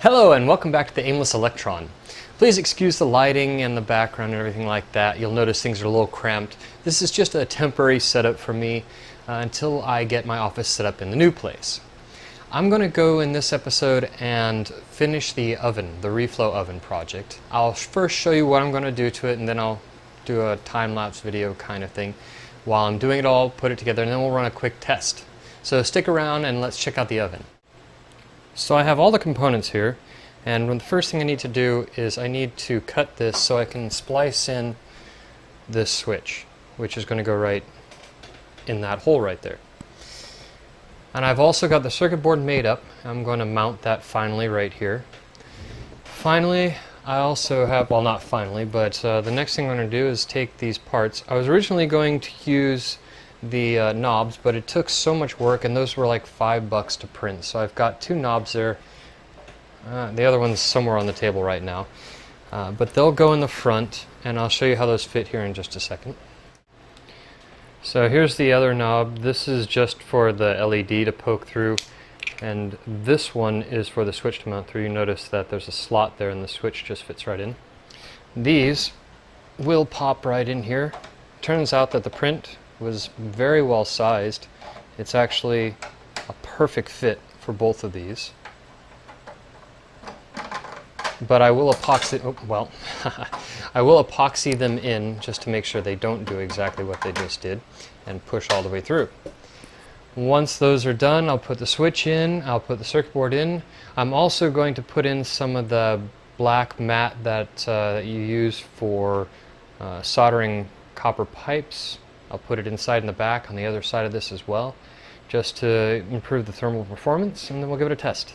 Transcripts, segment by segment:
Hello and welcome back to the Aimless Electron. Please excuse the lighting and the background and everything like that. You'll notice things are a little cramped. This is just a temporary setup for me until I get my office set up in the new place. I'm going to go in this episode and finish the oven, the Reflow Oven project. I'll first show you what I'm going to do to it, and then I'll do a time-lapse video kind of thing. While I'm doing it all, put it together, and then we'll run a quick test. So stick around and let's check out the oven. So I have all the components here, and the first thing I need to do is I need to cut this so I can splice in this switch, which is going to go right in that hole right there. And I've also got the circuit board made up. I'm going to mount that finally right here. Finally, I also have, well, not finally, but the next thing I'm going to do is take these parts. I was originally going to use the knobs, but it took so much work, and those were like $5 to print. So I've got two knobs there. The other one's somewhere on the table right now. But they'll go in the front, and I'll show you how those fit here in just a second. So here's the other knob. This is just for the LED to poke through, and this one is for the switch to mount through. You notice that there's a slot there and the switch just fits right in. These will pop right in here. Turns out that the print was very well sized. It's actually a perfect fit for both of these. But I will epoxy, I will epoxy them in just to make sure they don't do exactly what they just did and push all the way through. Once those are done, I'll put the switch in, I'll put the circuit board in. I'm also going to put in some of the black mat that you use for soldering copper pipes. I'll put it inside and the back on the other side of this as well, just to improve the thermal performance, and then we'll give it a test.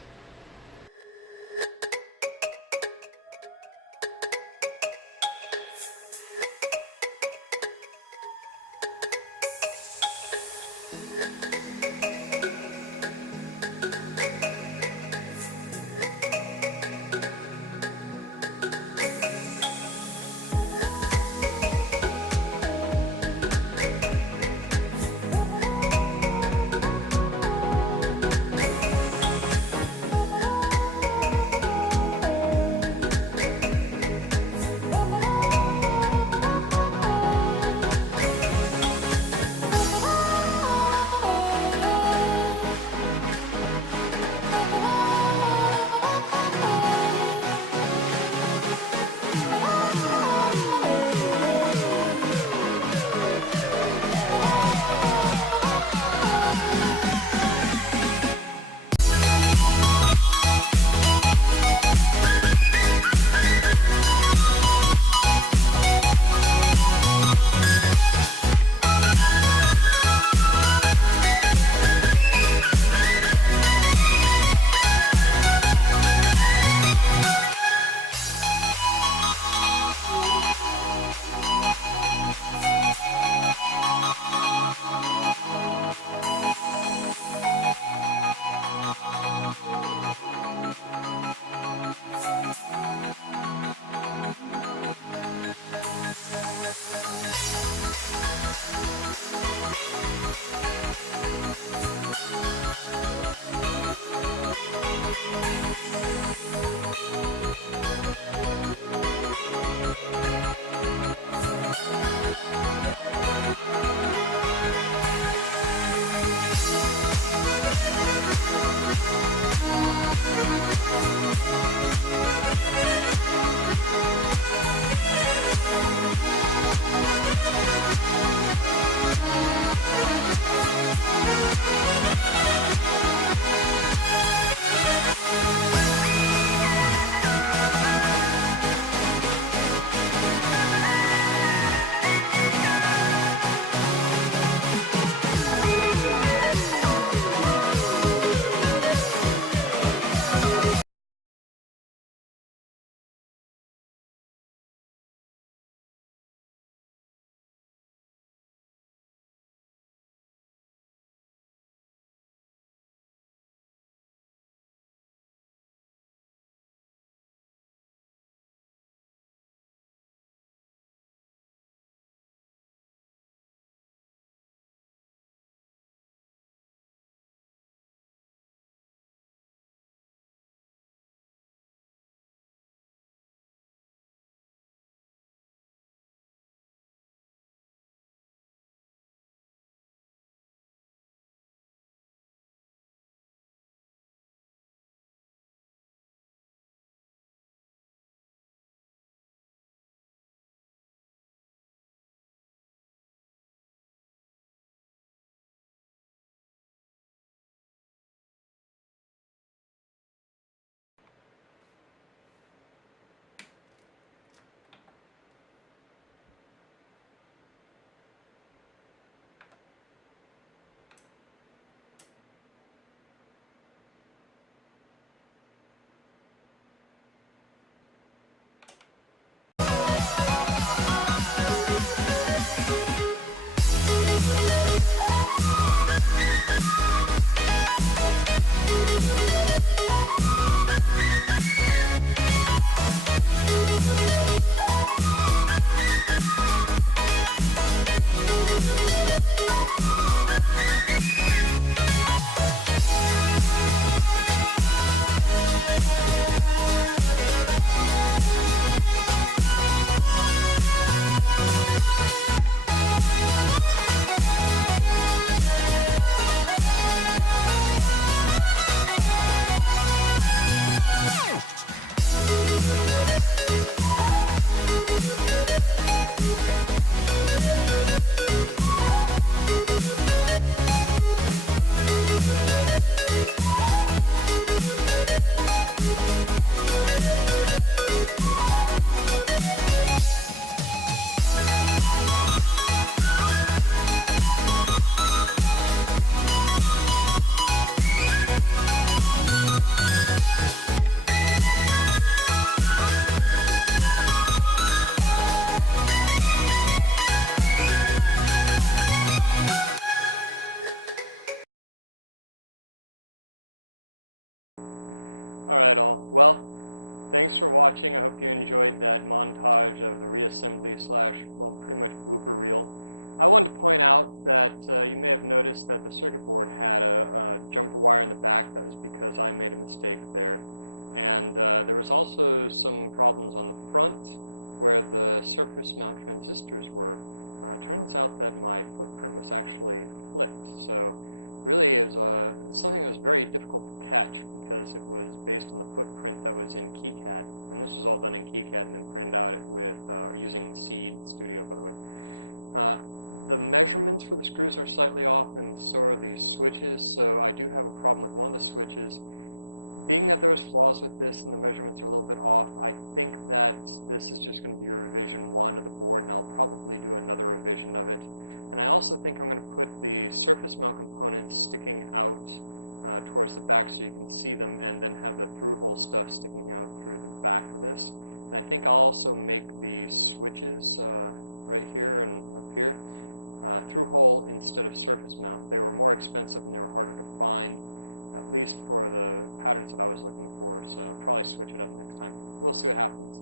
Alright all, well, thanks for watching. I hope you enjoyed that montage of the reassembly slash, well, pretty much blooper reel. I wanted to point out that you may have noticed that the circuit board had a jumper wire in the back. That was because I made a mistake there. And there was also some problems on the front where the surface mount transistors were. It turns out that my footprint was actually flipped. So really it was something that was very difficult to catch because it was based on the footprint that was in KiCad. And this was all done in KiCad and then printed out with using Seed Studio, by the way. The measurements for the screws are slightly off, and so are the switches, so I do have a problem with one of the switches. Being that there's flaws with this and the measurements are a little bit off, I think that this is just going to be revision 1 of the board, and I'll probably do another revision of it. And I also think I'm going to put the surface mount components sticking out towards the back so you can see them, and then have the through-hole stuff sticking out through the back of this. And I think I'll also make the switches right here and up here through-hole instead of surface mount. They were more expensive and they were harder to find, at least for the patterns that I was looking for, so I'll probably switch it up next time. We'll see what happens.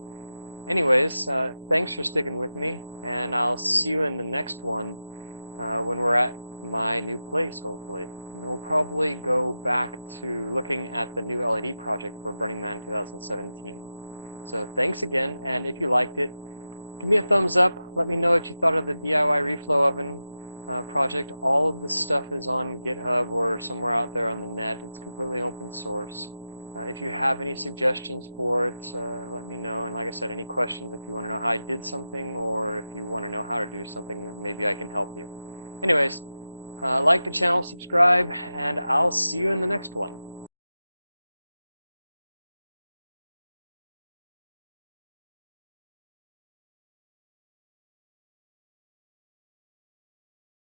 Anyways, thanks for sticking with me, and I'll see you in the next one when we're at my new place, hopefully. And we'll probably go back to looking at the new LED project for Burning Man 2017. So thanks again, and if you liked it, give me a thumbs up. Let me know what you thought of the DIY Reflow Oven project. All of this stuff is on GitHub or somewhere out there on the net. It's completely open source. If you have any suggestions for it, let me know. And like I said, any questions, if you want to know how I did something, or if you want to know how to do something, maybe I can help you. Anyways, like the channel, subscribe, and I'll see you in the next one.